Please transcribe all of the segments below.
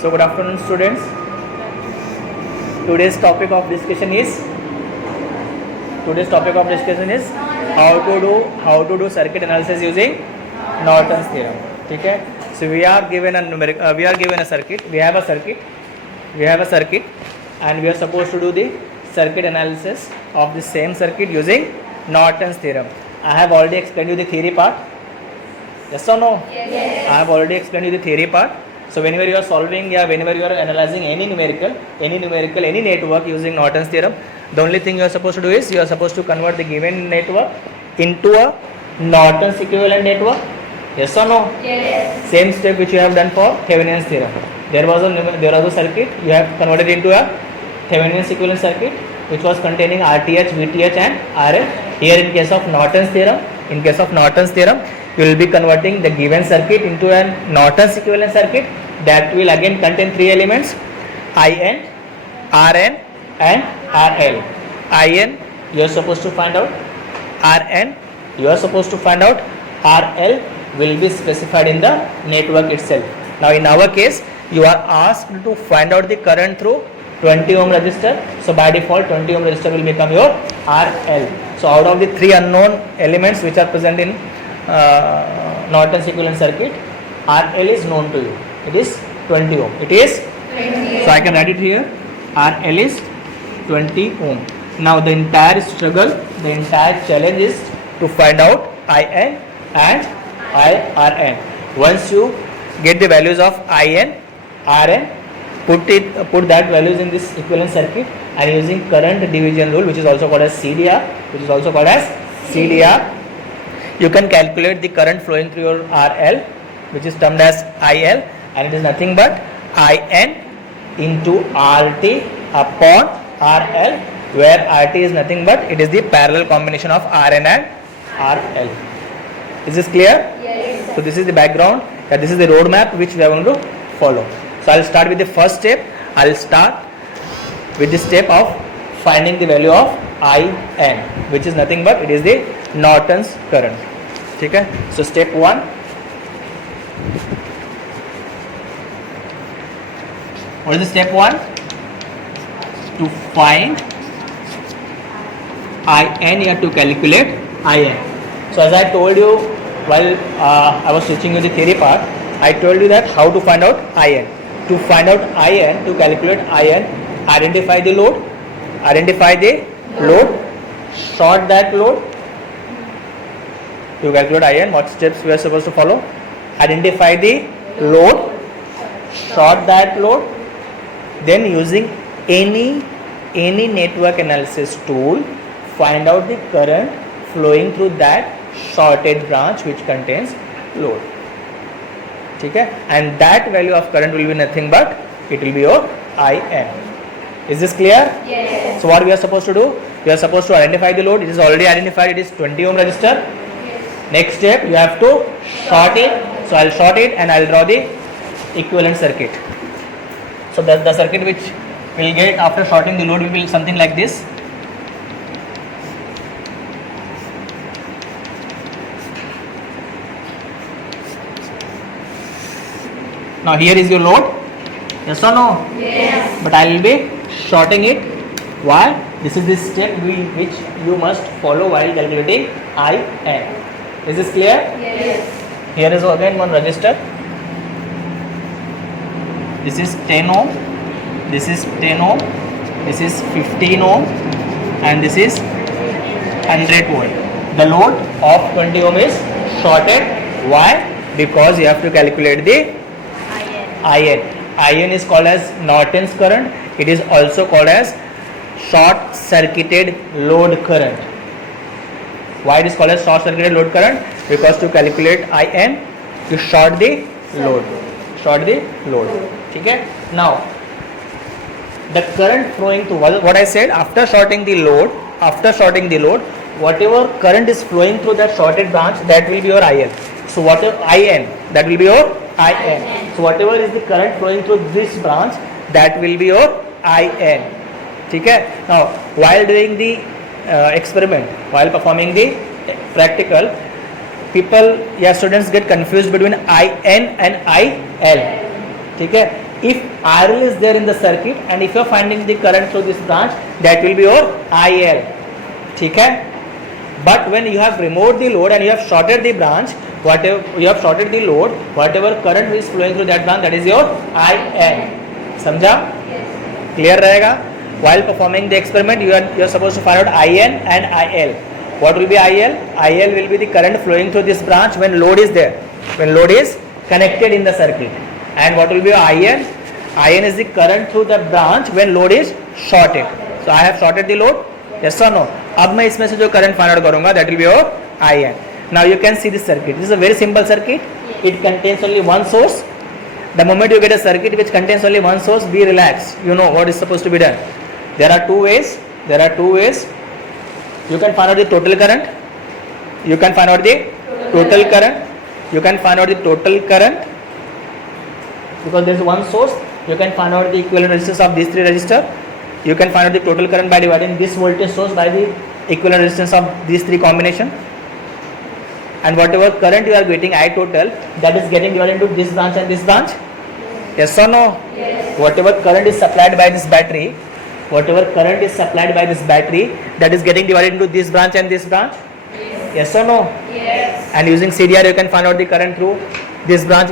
So good afternoon students. Today's topic of discussion is how to do circuit analysis using Norton's theorem. ठीक है. So we are given a circuit. We have a circuit and we are supposed to do the circuit analysis of the same circuit using Norton's theorem. I have already explained you the theory part. Yes or no? Yes. I have already explained you the theory part. So whenever you are solving whenever you are analyzing any network using Norton's theorem, the only thing you are supposed to do is you are supposed to convert the given network into a Norton's equivalent network. Yes or no? Yes. Same step which you have done for Thevenin's theorem. There was a circuit, you have converted into a Thevenin's equivalent circuit which was containing RTH, VTH and RL. Here in case of Norton's theorem, you will be converting the given circuit into a Norton's equivalent circuit that will again contain three elements: IN, RN and RL. IN you are supposed to find out, RN you are supposed to find out, RL will be specified in the network itself. Now in our case you are asked to find out the current through 20 ohm resistor. So by default 20 ohm resistor will become your RL. So out of the three unknown elements which are present in Norton's equivalent circuit, RL is known to you. It is 20 ohm. It is 20. So I can write it here. RL is 20 ohm. Now the entire struggle, the entire challenge is to find out IN and RN. Once you get the values of IN, RN, put that values in this equivalent circuit and using current division rule, which is also called as CDR, you can calculate the current flowing through your RL, which is termed as IL, and it is nothing but IN into RT upon RL, where RT is nothing but it is the parallel combination of RN and RL. Is this clear? Yes. So this is the background, this is the roadmap which we are going to follow. So I will start with the first step. I will start with the step of finding the value of IN, which is nothing but it is the Norton's current. Okay? So step 1. What is the step 1? To find IN, you have to calculate IN. So as I told you while I was teaching you the theory part, I told you that how to find out IN. To find out IN, to calculate IN, identify the load, short that load. To calculate IN, what steps we are supposed to follow? Identify the load, short that load, then using any network analysis tool, find out the current flowing through that shorted branch which contains load. Okay? And that value of current will be nothing but it will be your IN. Is this clear? Yes. So what we are supposed to do? We are supposed to identify the load. It is already identified. It is 20 ohm resistor. Yes. Next step, you have to short it. So I will short it and I will draw the equivalent circuit. So the circuit which we will get after shorting the load will be something like this. Now here is your load. Yes or no? Yes. But I will be shorting it. Why? This is the step which you must follow while calculating IN. Is this clear? Yes. Here is again one resistor. This is 10 ohm. This is 10 ohm. This is 15 ohm. And this is 100 volt. The load of 20 ohm is shorted. Why? Because you have to calculate the IN. IN is called as Norton's current. It is also called as short circuited load current. Why it is called as short circuited load current? Because to calculate IN, you short the load. Okay? Now, the current flowing through, what I said, after shorting the load, whatever current is flowing through that shorted branch, that will be your IN. So whatever IN, that will be your IN. So whatever is the current flowing through this branch, that will be your IN. Okay? Now, while doing the experiment, while performing the practical, students get confused between IN and IL. ठीक है? if RL is there in the circuit and if you are finding the current through this branch, that will be your IL. ठीक है? But when you have removed the load and you have shorted the branch, whatever you have shorted the load, whatever current is flowing through that branch, that is your IL. समझा? Clear रहेगा? While performing the experiment, you are supposed to find out IN and IL. What will be IL? IL will be the current flowing through this branch when load is there, when load is connected in the circuit. And what will be IN? IN is the current through the branch when load is shorted. So I have shorted the load. Yes or no? अब मैं इसमें से जो current find out करूँगा, that will be your IN. Now you can see this circuit. This is a very simple circuit. It contains only one source. The moment you get a circuit which contains only one source, be relaxed. You know what is supposed to be done. There are two ways. You can find out the total current. You can find out the total current. You can find out the total current because there is one source. You can find out the equivalent resistance of these three resistors. You can find out the total current by dividing this voltage source by the equivalent resistance of these three combination. And whatever current you are getting, I total, that is getting divided into this branch and this branch. Yes or no? Yes. Whatever current is supplied by this battery, that is getting divided into this branch and this branch. Yes or no? Yes. And using CDR you can find out the current through this branch.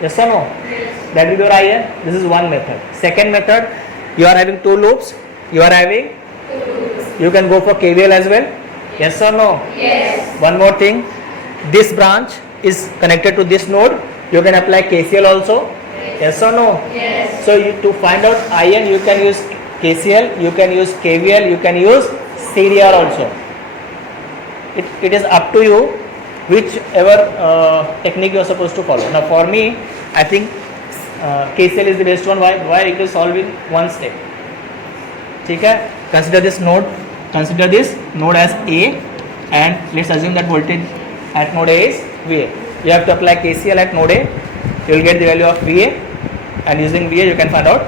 Yes or no? Yes. That will be your IN. This is one method. Second method, you are having two loops. You can go for KVL as well. Yes or no? Yes. One more thing, this branch is connected to this node. You can apply KCL also. Yes or no? Yes. So to find out IN, you can use KCL, you can use KVL, you can use CDR also. It is up to you whichever technique you are supposed to follow. Now for me, I think KCL is the best one. Why? It will solve in one step. ठीक है? Consider this node as A, and let's assume that voltage at node A is VA. You have to apply KCL at node A. You will get the value of VA, and using VA you can find out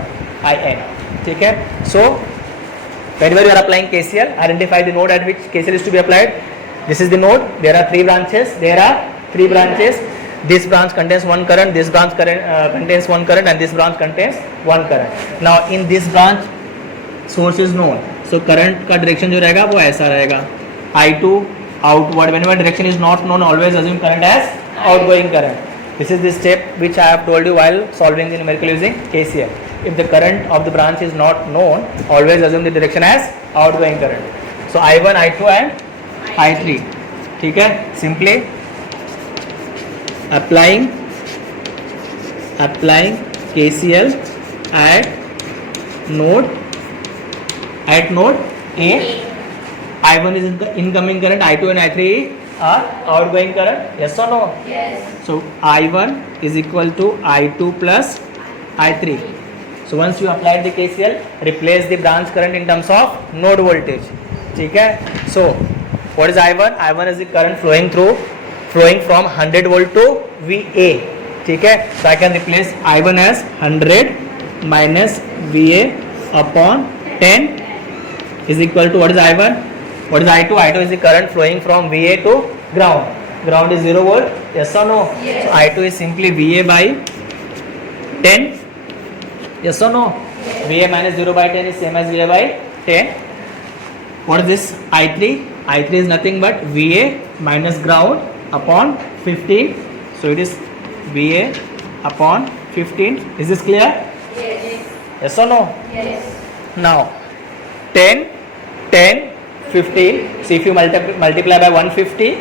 IN. ठीक है? So whenever you are applying KCL, identify the node at which KCL is to be applied. This is the node. There are three branches. This branch contains one current. This branch contains one current, and this branch contains one current. Now in this branch, source is known. So current का direction जो रहेगा वो ऐसा रहेगा. I2 outward. Whenever direction is not known, always assume current as outgoing current. This is the step which I have told you while solving the numerical using KCL. If the current of the branch is not known, always assume the direction as outgoing current. So I1, I2 and I3. ठीक है? Simply applying KCL at node A. I1 is the incoming current, I2 and I3 are outgoing current. Yes or no? Yes. So I1 is equal to I2 plus I3. So once you apply the KCL, replace the branch current in terms of node voltage. ठीक है? So what is I1? I1 is the current flowing from 100 volt to VA. ठीक है? So I can replace I1 as 100 minus VA upon 10 is equal to, what is I1? What is I2? I2 is the current flowing from VA to ground. Ground is 0 volt. Yes or no? Yes. So I2 is simply VA by 10. Yes or no? Yes. VA minus 0 by 10 is same as VA by 10. What is this? I3? I3 is nothing but VA minus ground upon 15. So it is VA upon 15. Is this clear? Yes. Yes or no? Yes. Now 10, 15. So if you multiply by 150,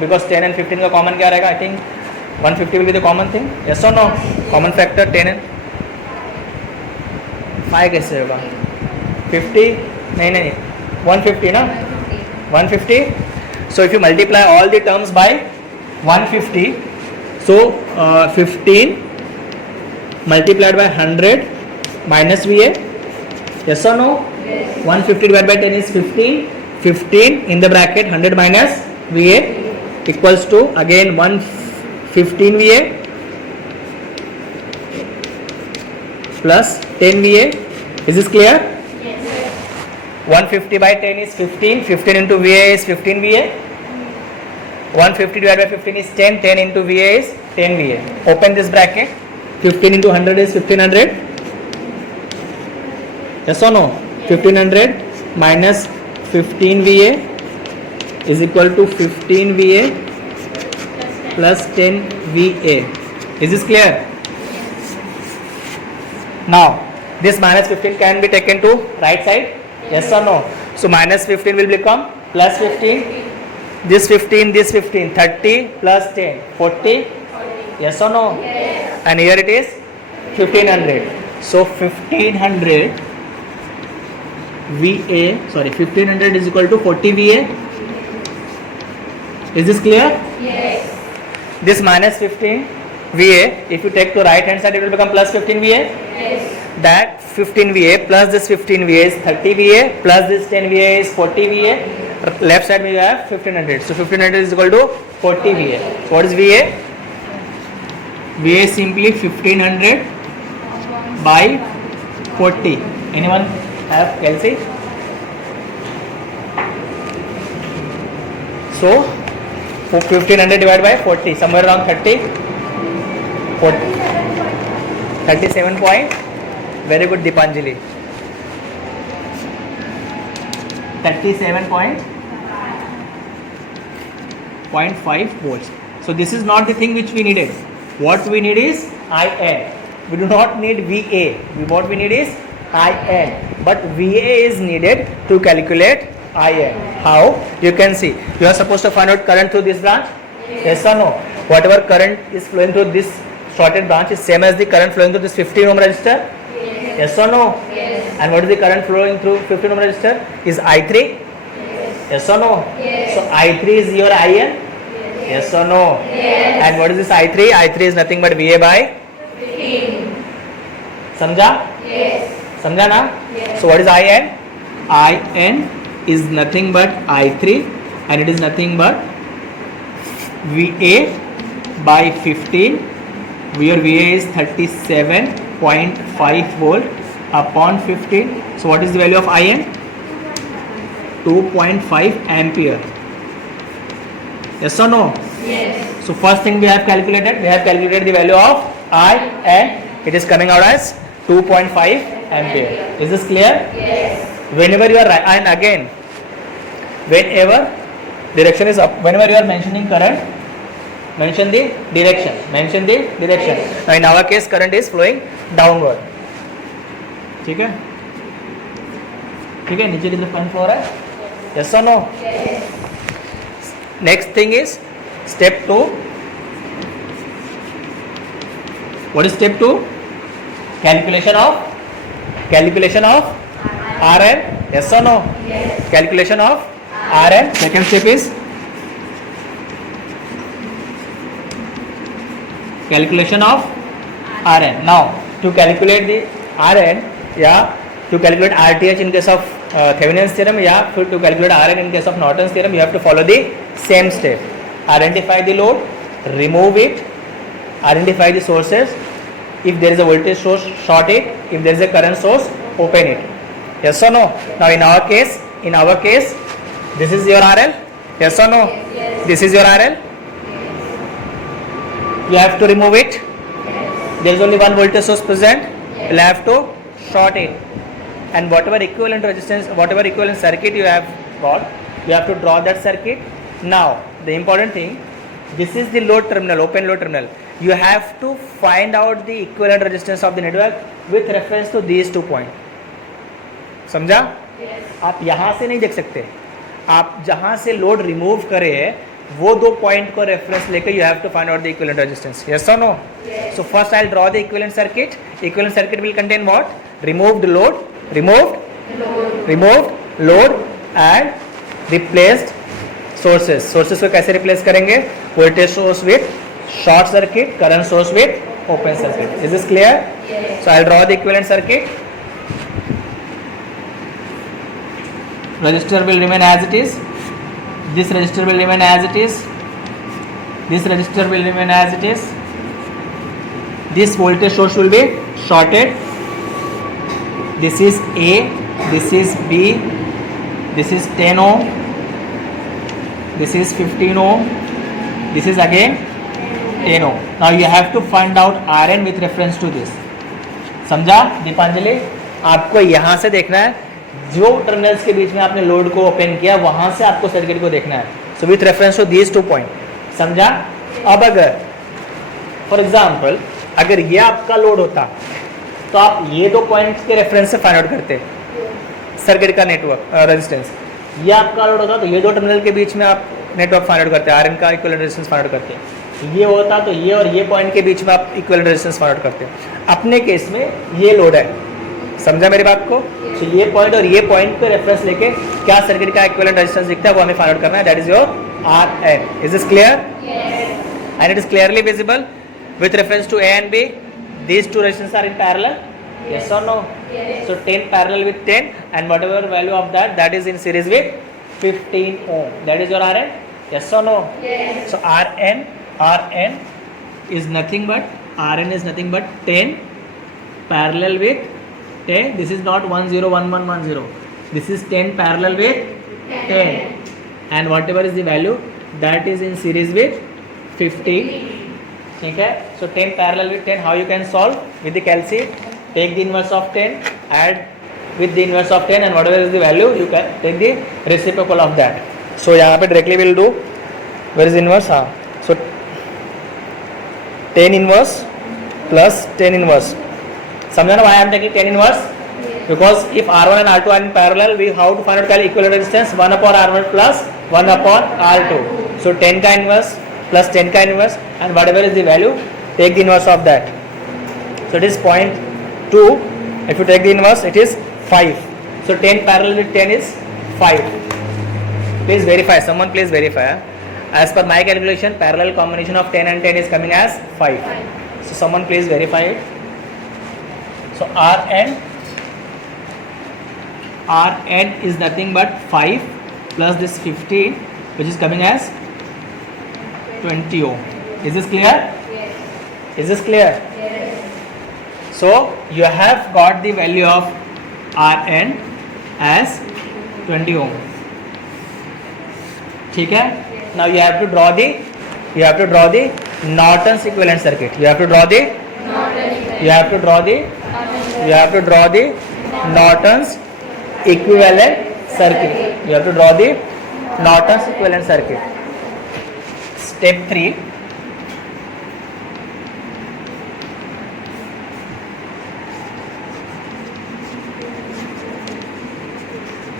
because 10 and 15 का common क्या रहेगा? I think 150 will be the common thing. Yes or no? Common factor 10 and 5 कैसे होगा? 50 नहीं 150 ना? 150. So if you multiply all the terms by 150, so 15 multiplied by 100 minus VA. Yes or no? Yes. 150 divided by 10 is 15. 15 in the bracket 100 minus VA equals to again 115 VA plus 10 VA. Is this clear? Yes. 150 by 10 is 15. 15 into VA is 15 VA. 150 divided by 15 is 10. 10 into VA is 10 VA. Open this bracket. 15 into 100 is 1500. Yes or no? 1500 minus 15 VA is equal to 15 VA plus 10 VA. Is this clear? Now this minus 15 can be taken to right side. Yes or no? So minus 15 will become plus 15. This 15, this 15, 30 plus 10, 40. Yes or no? Yes. And here it is 1500. So 1500 VA, sorry, 1500 is equal to 40 VA. Is this clear? Yes. This minus 15 VA, if you take to right hand side, it will become plus 15 VA. Yes. That 15 VA plus this 15 VA is 30 VA plus this 10 VA is 40 VA. Left side we have 1500. So 1500 is equal to 40 VA. So what is VA? VA is simply 1500 by 40. Anyone have Kelsey? So 1500 divided by 40, somewhere around 30. 40. 37 point. Very good, Dipanjali. 37.5 volts. So this is not the thing which we needed. What we need is IN. We do not need VA. What we need is IN. But VA is needed to calculate IN. How? You can see. You are supposed to find out current through this branch. Yes or no? Whatever current is flowing through this shorted branch is same as the current flowing through this 15 ohm resistor. Yes or no? Yes. And what is the current flowing through 15 ohm resistor? Is I3? Yes. Yes or no? Yes. So I3 is your IN? Yes or no? Yes. And what is this I3? I3 is nothing but VA by? 15. Samjha? Yes. Samjha na? Yes. So what is IN? IN is nothing but I3 and it is nothing but VA by 15, where VA is 37.5 volt upon 15. So what is the value of IN? 2.5 ampere. Yes or no? Yes. So first thing we have calculated the value of IN. It is coming out as 2.5 ampere. Is this clear? Yes. Whenever you are, and again, whenever direction is up, whenever you are mentioning current, mention the direction. Now in our case, current is flowing downward. ठीक है? नीचे की तरफ current flow हो रहा है? Yes or no? Yes. Next thing is step 2. What is step 2? Calculation of RN. Yes or no? Yes. Calculation of RN. Second step is calculation of RN. Now to calculate the RN, to calculate RTH in case of Thevenin's theorem, to calculate RN in case of Norton's theorem, you have to follow the same step. Identify the load, remove it, identify the sources. If there is a voltage source, short it. If there is a current source, open it. Yes or no? Now in our case, this is your RL. Yes or no? Yes. This is your RL. You have to remove it. There is only one voltage source present. You will have to short it. And whatever equivalent resistance, whatever equivalent circuit you have got, you have to draw that circuit. Now the important thing, this is the load terminal, open load terminal. You have to find out the equivalent resistance of the network with reference to these 2 points. समझा? Yes. आप यहाँ से नहीं देख सकते, आप जहाँ से लोड रिमूव करे वो 2 पॉइंट को रेफरेंस लेकर you have to find out the equivalent resistance. Yes or no? Yes. So first I'll draw the equivalent circuit. Equivalent circuit will contain what? Removed load, removed load and replaced sources. Sources को कैसे replace करेंगे? Voltage source with short circuit, current source with open circuit. Is this clear? Yes. So I'll draw the equivalent circuit. Resistor will remain as it is. This resistor will remain as it is. This resistor will remain as it is. This voltage source will be shorted. This is A, this is B, this is 10 ohm, this is 15 ohm, this is again 10 ohm. Now you have to find out Rn with reference to this. समझा दीपांजलि? आपको यहाँ से देखना है, जो terminals के बीच में आपने लोड को ओपन किया वहां से आपको सर्किट को देखना है. So with reference to these 2 point. समझा? अब अगर फॉर एग्जाम्पल अगर ये आपका लोड होता तो आप ये 2 पॉइंट्स के रेफरेंस से फाइंड आउट करते सर्किट का नेटवर्क रेजिस्टेंस. ये आपका लोड होता तो ये 2 टर्मिनल के बीच में आप नेटवर्क फाइंड आउट करते हैं, आरएन का इक्विवेलेंट रेजिस्टेंस फाइंड आउट करते हैं. ये होता तो ये और ये पॉइंट के बीच में आप इक्विवेलेंट रेजिस्टेंस फाइंड आउट करते हैं. अपने केस में ये लोड है. समझा मेरी बात को? तो ये पॉइंट और ये पॉइंट पे रेफरेंस लेके क्या सर्किट का इक्विवेलेंट रेजिस्टेंस दिखता है वो हमें फाइंड आउट करना है. That is your Rn. Is this clear? And it is clearly visible with reference to A and B. These 2 resistors are in parallel. Yes or no? Yes. So 10 parallel with 10, and whatever value of that, that is in series with 15 ohm. That is your Rn. Yes or no? Yes. So Rn is nothing but 10 parallel with 10. This is not 10 11 10. This is 10 parallel with 10, and whatever is the value that is in series with 15. ठीक है. So 10 parallel with 10. How you can solve? With the calci, take the inverse of 10, add with the inverse of 10, and whatever is the value you can take the reciprocal of that. So यहाँ पे directly we'll do, where is inverse? हाँ. So 10 inverse plus 10 inverse. समझा ना why I am taking 10 inverse? Because if R1 and R2 are in parallel, we how to find out equivalent resistance? 1 upon R1 plus 1 upon R2. So 10 का inverse plus 10 का inverse, and whatever is the value, take the inverse of that. So it is 0.2. If you take the inverse, it is 5. So 10 parallel with 10 is 5. Please verify. Someone please verify. As per my calculation, parallel combination of 10 and 10 is coming as 5. So someone please verify it. So Rn is nothing but 5 plus this 15, which is coming as 20 ohm. Is this clear? Yes. Is this clear? Yes. So you have got the value of Rn as 20 ohm. ठीक है? Now you have to draw the Norton's equivalent circuit. You have to draw the Norton's equivalent circuit. You have to draw the Norton's equivalent circuit. Step 3.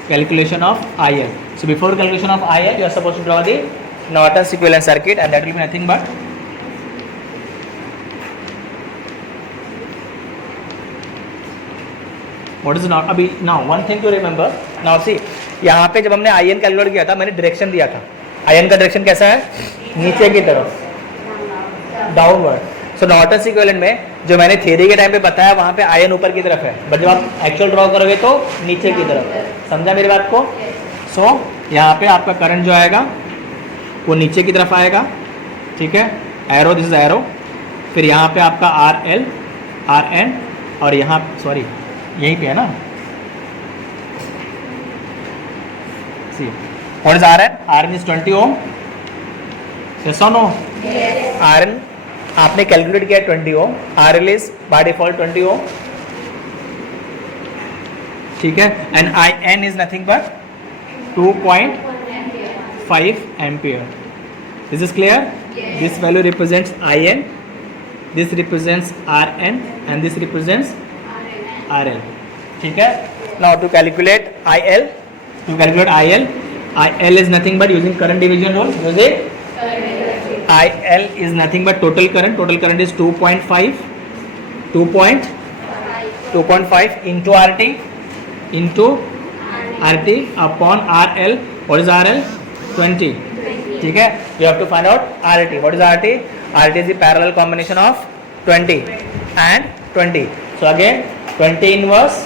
Calculation of IL. So before calculation of IL, you are supposed to draw the Norton's equivalent circuit, and that will be nothing but what is not अभी. Now one thing to remember. Now see, यहाँ पे जब हमने IN calculate किया था, मैंने direction दिया था. IN का डायरेक्शन कैसा है? नीचे की तरफ, डाउनवर्ड. सो नॉर्टन्स इक्विवेलेंट में जो मैंने थ्योरी के टाइम पे बताया वहाँ पे IN ऊपर की तरफ है, बट जब आप एक्चुअल ड्रॉ करोगे तो नीचे की तरफ. समझा मेरी बात को? सो यहाँ पे आपका करंट जो आएगा वो नीचे की तरफ आएगा. ठीक है? Arrow, this is arrow. फिर यहाँ पे आपका Rn और यहाँ सॉरी यहीं पे है ना. See what is Rn? Rn is 20 ohm. Yes और नो? Rn आपने कैलकुलेट किया 20 ohm. RL is by default 20 ohm. ठीक है? And IN is nothing but 2.5 ampere. Is this clear? Yes. This value represents IN, this represents Rn, and this represents RL. ठीक है? Now to calculate IL, IL is nothing but using current division rule. IL is nothing but total current. Total current is 2.5 into RT upon RL. What is RL? 20. ठीक है? You have to find out RT. What is RT? RT is the parallel combination of 20 and 20. So again 20 inverse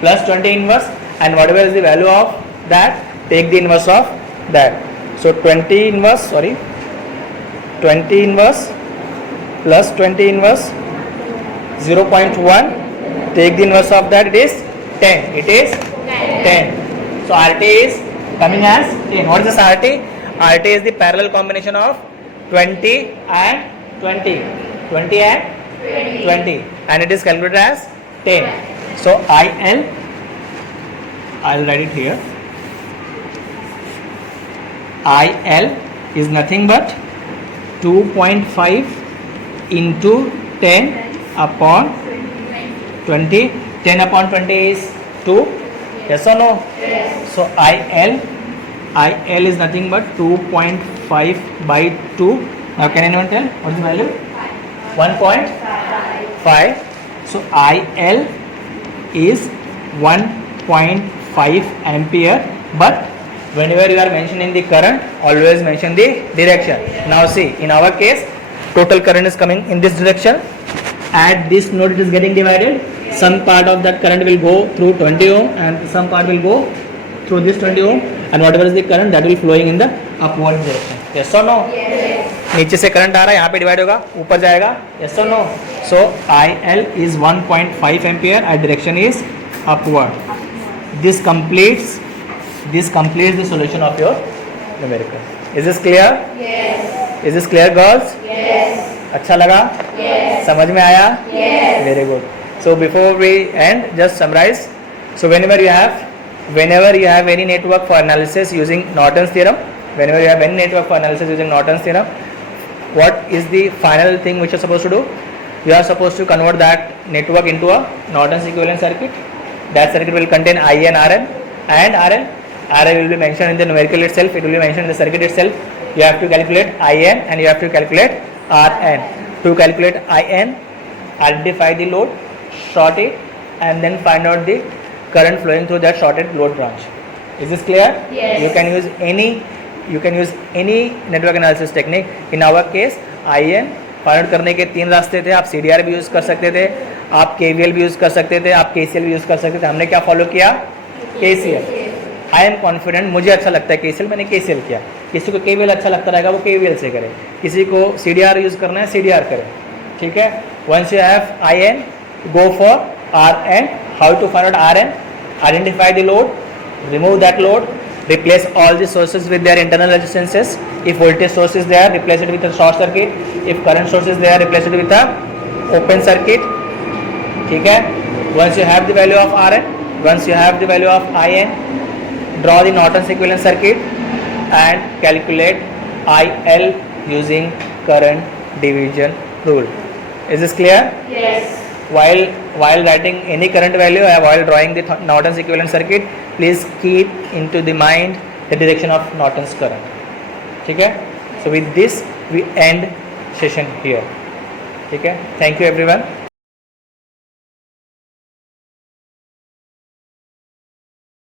plus 20 inverse, and whatever is the value of that, take the inverse of that. So 20 inverse plus 20 inverse 0.1, take the inverse of that, it is 10. It is 10. So RT is coming as 10. What is this RT? RT is the parallel combination of 20 and 20, 20 and 20, and it is calculated as 10. So I'll write it here. IL is nothing but 2.5 into 10 upon 20. 10 upon 20 is 2. Yes or no? Yes. So IL is nothing but 2.5 by 2. Now can anyone tell what is the value? 1.5. So IL is 1.5 ampere, but whenever you are mentioning the current, always mention the direction. Now see, in our case, total current is coming in this direction. At this node it is getting divided. Some part of that current will go through 20 ohm and some part will go through this 20 ohm, and whatever is the current that will flowing in the upward direction. Yes or no? Yes. नीचे से current आ रहा है, यहाँ पे divide होगा, ऊपर जाएगा. Yes or no? So IL is 1.5 ampere and direction is upward. This completes the solution of your numerical. Is this clear? Yes. Is this clear, girls? Yes. अच्छा लगा? Yes. समझ में आया? Yes. Very good. So before we end, just summarize. So whenever you have any network for analysis using Norton's theorem, what is the final thing which you are supposed to do? You are supposed to convert that network into a Norton's equivalent circuit. That circuit will contain IN, RN and RL. RL will be mentioned in the numerical itself. It will be mentioned in the circuit itself. You have to calculate IN and you have to calculate RN. To calculate IN, identify the load, short it, and then find out the current flowing through that shorted load branch. Is this clear? Yes. You can use any network analysis technique. In our case, IN find out करने के 3 रास्ते थे. आप CDR भी use कर सकते थे, आप KVL भी यूज़ कर सकते थे, आप KCL भी यूज़ कर सकते थे. हमने क्या फॉलो किया? KCL. आई एम कॉन्फिडेंट, मुझे अच्छा लगता है KCL, मैंने KCL किया. किसी को KVL अच्छा लगता रहेगा वो KVL से करे, किसी को CDR यूज़ करना है CDR करे. ठीक है. Once you have IN, go for RN. How to find out RN? Identify the load, remove that load, replace all the sources with their internal resistances. If voltage source is there, replace it with a short circuit. If current source is there, replace it with a open circuit. ठीक है. Once you have the value of RN, once you have the value of IN, draw the Norton's equivalent circuit and calculate IL using current division rule. Is this clear? Yes. While writing any current value or while drawing the Norton's equivalent circuit, please keep into the mind the direction of Norton's current. ठीक है. So with this we end session here. ठीक है. Thank you everyone.